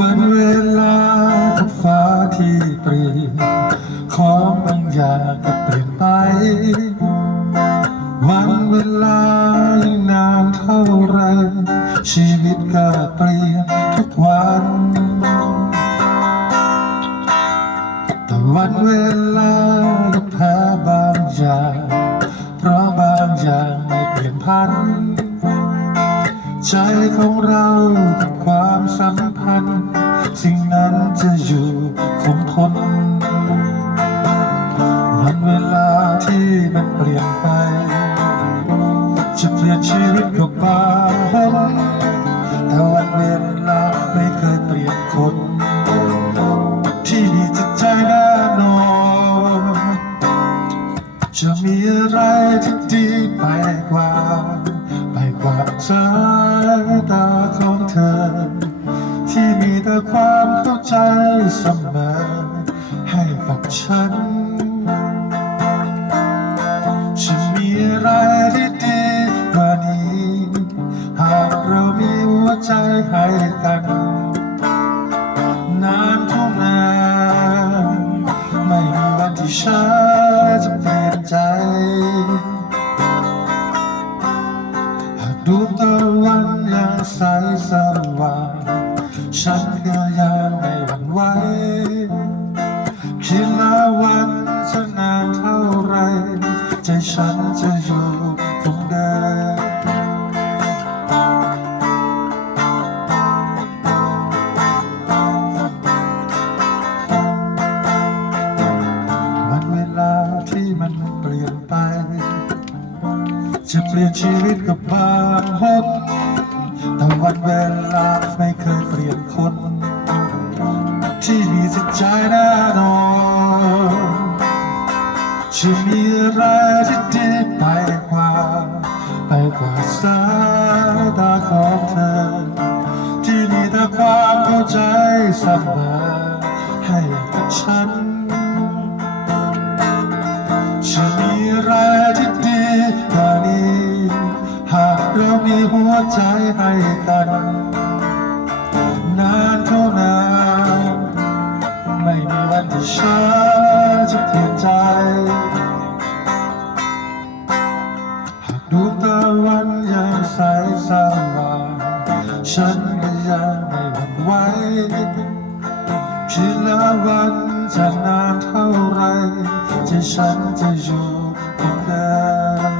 วันเวลาทับฟ้าที่เปลี่ยนของบางอย่างก็เปลี่ยนไป วันเวลายิ่งนานเท่าไร ชีวิตก็เปลี่ยนทุกวัน แต่วันเวลา ใจของเรากับความสัมพันธ์ สิ่งนั้นจะอยู่คงทนวันเวลาที่มันเปลี่ยนไป จะเปลี่ยนชีวิตก็บางหนแต่วันเวลาไม่เคยเปลี่ยนคน ที่ดีจิตใจแน่นอนจะมีอะไรที่ดีไปกว่า ไปกว่าสายตาของเธอ ที่มีแต่ความเข้าใจเสมอให้กับฉันจะมีอะไรที่ดีกว่านี้ หากเรามีหัวใจให้กันนานเท่านานไม่มีวันที่ฉัน ดวงตะวันยังใสสว่างฉันก็ยังไม่หวั่นไหวคิดละวันจะนานเท่าไรใจฉันจะอยู่คงเดิมวันเวลาที่มันเปลี่ยนไป ปลี่ยนชีวิตกับบางหนแต่วันเวลาไม่เคยเปลี่ยนคน ที่มีจิตใจแน่นอนจะมีอะไรที่ดีไปกว่า ไปกว่าสายตาของเธอ ที่มีแต่ความเข้าใจเสมอ ให้กัน นานเท่านานไม่มีวันที่ฉันจะเปลี่ยนใจหากดวงตะวันยังใสสว่างฉันก็ยังไม่หวั่นไหวคิดละวันจะนานเท่าไรใจฉันจะอยู่คงเดิม